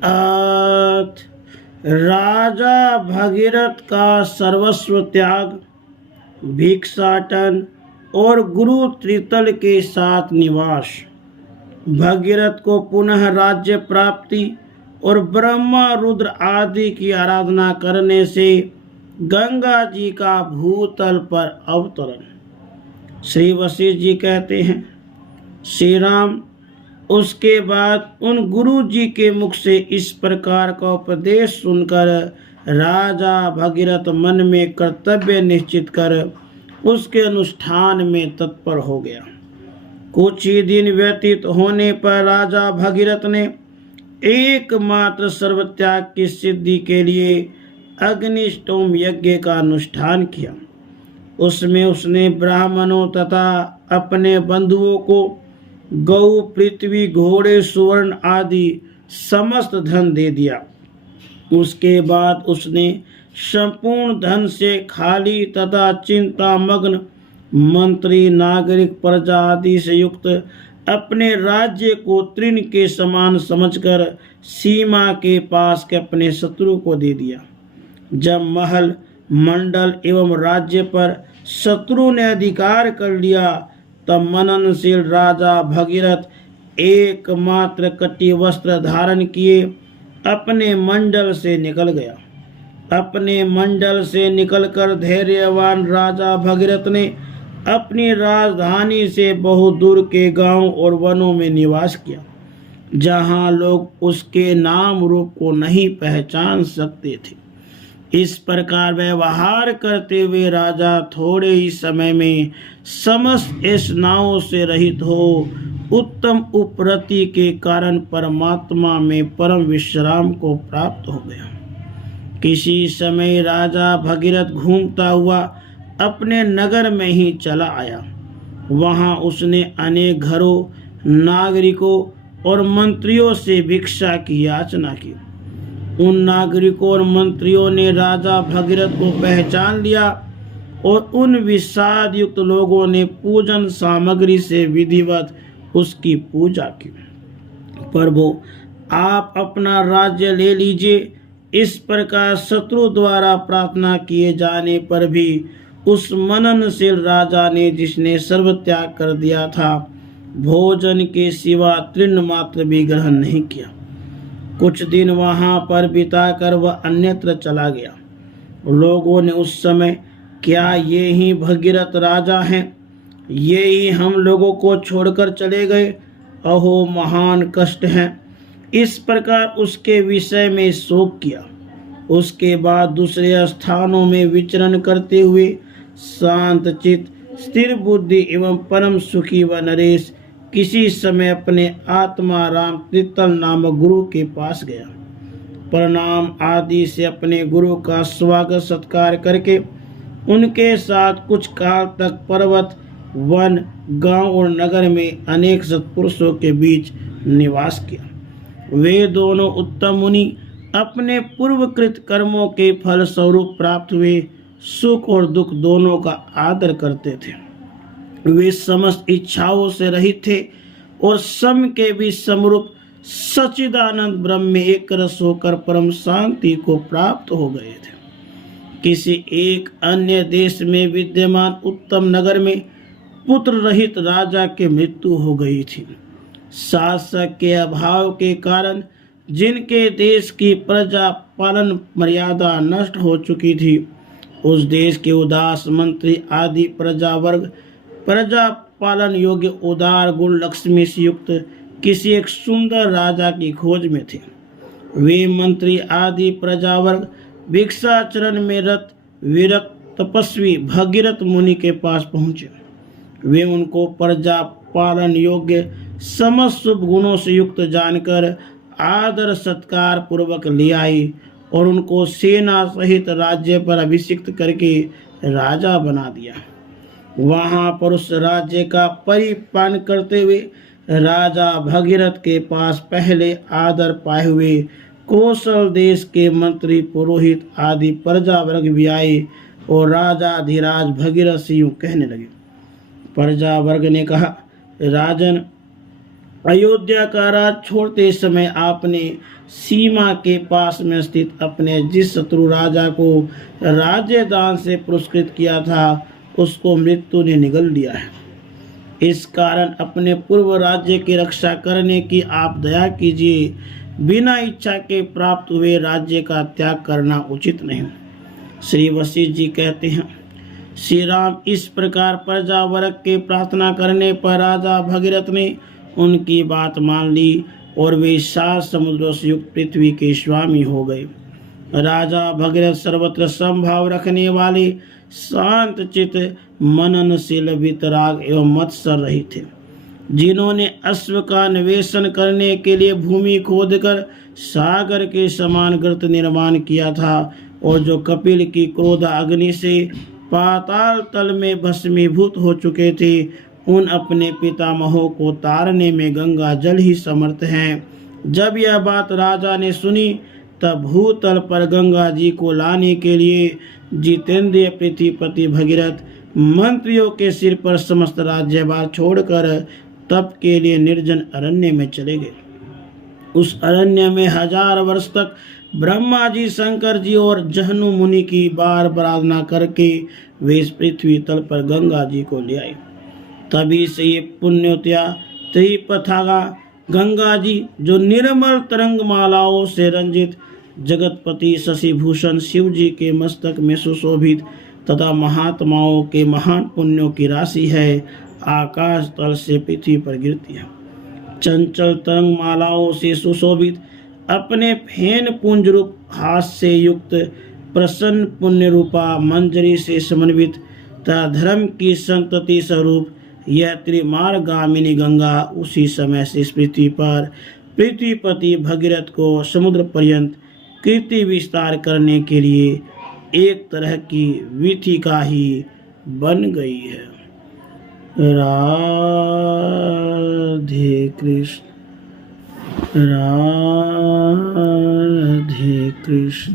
अथ राजा भगीरथ का सर्वस्व त्याग, भिक्षाटन और गुरु त्रितल के साथ निवास। भगीरथ को पुनः राज्य प्राप्ति और ब्रह्मा रुद्र आदि की आराधना करने से गंगा जी का भूतल पर अवतरण। श्री वशिष्ठ जी कहते हैं, श्री राम उसके बाद उन गुरु जी के मुख से इस प्रकार का उपदेश सुनकर राजा भगीरथ मन में कर्तव्य निश्चित कर उसके अनुष्ठान में तत्पर हो गया। कुछ ही दिन व्यतीत होने पर राजा भगीरथ ने एकमात्र सर्वत्याग की सिद्धि के लिए अग्निष्टोम यज्ञ का अनुष्ठान किया। उसमें उसने ब्राह्मणों तथा अपने बंधुओं को गौ, पृथ्वी, घोड़े, सुवर्ण आदि समस्त धन दे दिया। उसके बाद उसने संपूर्ण धन से खाली तथा चिंतामग्न मंत्री, नागरिक, प्रजा आदि से युक्त अपने राज्य को तृण के समान समझकर सीमा के पास के अपने शत्रु को दे दिया। जब महल, मंडल एवं राज्य पर शत्रु ने अधिकार कर लिया तब मननशील राजा भगीरथ एकमात्र कटी वस्त्र धारण किए अपने मंडल से निकल गया। अपने मंडल से निकलकर धैर्यवान राजा भगीरथ ने अपनी राजधानी से बहुत दूर के गांव और वनों में निवास किया, जहां लोग उसके नाम रूप को नहीं पहचान सकते थे। इस प्रकार व्यवहार करते हुए राजा थोड़े ही समय में समस्त ऐसनाओं से रहित हो उत्तम उपरति के कारण परमात्मा में परम विश्राम को प्राप्त हो गया। किसी समय राजा भगीरथ घूमता हुआ अपने नगर में ही चला आया। वहां उसने अनेक घरों, नागरिकों और मंत्रियों से भिक्षा की याचना की। उन नागरिकों और मंत्रियों ने राजा भगीरथ को पहचान लिया और उन विषाद युक्त लोगों ने पूजन सामग्री से विधिवत उसकी पूजा की। प्रभु, आप अपना राज्य ले लीजिए। इस प्रकार शत्रु द्वारा प्रार्थना किए जाने पर भी उस मननशील राजा ने, जिसने सर्व त्याग कर दिया था, भोजन के सिवा तृण मात्र भी ग्रहण नहीं किया। कुछ दिन वहां पर बिताकर वह अन्यत्र चला गया। लोगों ने उस समय, क्या ये ही भगीरथ राजा हैं? ये ही हम लोगों को छोड़कर चले गए। अहो, महान कष्ट हैं। इस प्रकार उसके विषय में शोक किया। उसके बाद दूसरे स्थानों में विचरण करते हुए शांत चित्त, स्थिर बुद्धि एवं परम सुखी व नरेश किसी समय अपने आत्मा राम त्रितल नामक गुरु के पास गया। प्रणाम आदि से अपने गुरु का स्वागत सत्कार करके उनके साथ कुछ काल तक पर्वत, वन, गांव और नगर में अनेक सत्पुरुषों के बीच निवास किया। वे दोनों उत्तम मुनि अपने पूर्वकृत कर्मों के फल स्वरूप प्राप्त हुए सुख और दुख दोनों का आदर करते थे। वे समस्त इच्छाओं से रहित थे और सम के भी समरूप सच्चिदानंद ब्रह्म में एक रस होकर परम शांति को प्राप्त हो गए थे। किसी एक अन्य देश में विद्यमान उत्तम नगर में पुत्र रहित राजा की मृत्यु हो गई थी। शासक के अभाव के कारण जिनके देश की प्रजा पालन मर्यादा नष्ट हो चुकी थी, उस देश के उदास मंत्री आदि प्रजा पालन योग्य उदार गुण लक्ष्मी से युक्त किसी एक सुंदर राजा की खोज में थे। वे मंत्री आदि प्रजावर्ग भिक्षाचरण में रत विरक्त तपस्वी भगीरथ मुनि के पास पहुंचे। वे उनको प्रजा पालन योग्य समस्त शुभ गुणों से युक्त जानकर आदर सत्कार पूर्वक ले आई और उनको सेना सहित राज्य पर अभिषिक्त करके राजा बना दिया। वहां पर उस राज्य का परिपालन करते हुए राजा भगीरथ के पास पहले आदर पाए हुए कौशल देश के मंत्री, पुरोहित आदि प्रजा वर्ग भी आए और राजाधिराज भगीरथ से यूं कहने लगे। प्रजा वर्ग ने कहा, राजन, अयोध्या का राज छोड़ते समय आपने सीमा के पास में स्थित अपने जिस शत्रु राजा को राज्य दान से पुरस्कृत किया था उसको मृत्यु ने निगल लिया है। इस कारण अपने पूर्व राज्य की रक्षा करने की आप दया कीजिए। बिना इच्छा के प्राप्त हुए राज्य का त्याग करना उचित नहीं। श्री वशिष्ठ जी कहते हैं, श्री राम इस प्रकार प्रजा वर्ग के प्रार्थना करने पर राजा भगीरथ ने उनकी बात मान ली और वे 7 समुद्रों से युक्त पृथ्वी के स्वामी हो गए। राजा भगीरथ सर्वत्र समभाव रखने वाले, शांत चित, मननशील, वितराग एवं मत्सर रहित थे, जिन्होंने अश्व का अन्वेषण करने के लिए भूमि खोदकर सागर के समान गर्त निर्माण किया था और जो कपिल की क्रोध अग्नि से पाताल तल में भस्मीभूत हो चुके थे, उन अपने पितामहों को तारने में गंगा जल ही समर्थ हैं। जब यह बात राजा ने सुनी तब भूतल पर गंगा जी को लाने के लिए जितेंद्रिय पृथ्वीपति भगीरथ मंत्रियों के सिर पर समस्त राज्यभार छोड़कर तप के लिए निर्जन अरण्य में चले गए। उस अरण्य में 1000 वर्ष तक ब्रह्मा जी, शंकर जी और जहनु मुनि की बार आराधना करके वे इस पृथ्वी तल पर गंगा जी को ले आए। तभी से ये पुण्योत्या त्रिपथागा गंगा जी, जो निर्मल तरंग मालाओं से रंजित जगतपति शशिभूषण शिव जी के मस्तक में सुशोभित तथा महात्माओं के महान पुण्यों की राशि है, आकाश तल से पृथ्वी पर गिरती है। चंचल तरंग मालाओं से सुशोभित, अपने फेन पुंज रूप हाथ से युक्त, प्रसन्न पुण्य रूपा मंजरी से समन्वित तथा धर्म की संतति स्वरूप यह त्रिमार्गामिनी गंगा उसी समय से इस पृथ्वी पर पृथ्वीपति भगीरथ को समुद्र पर्यंत कीर्ति विस्तार करने के लिए एक तरह की विथिका ही बन गई है। राधे कृष्ण, राधे कृष्ण।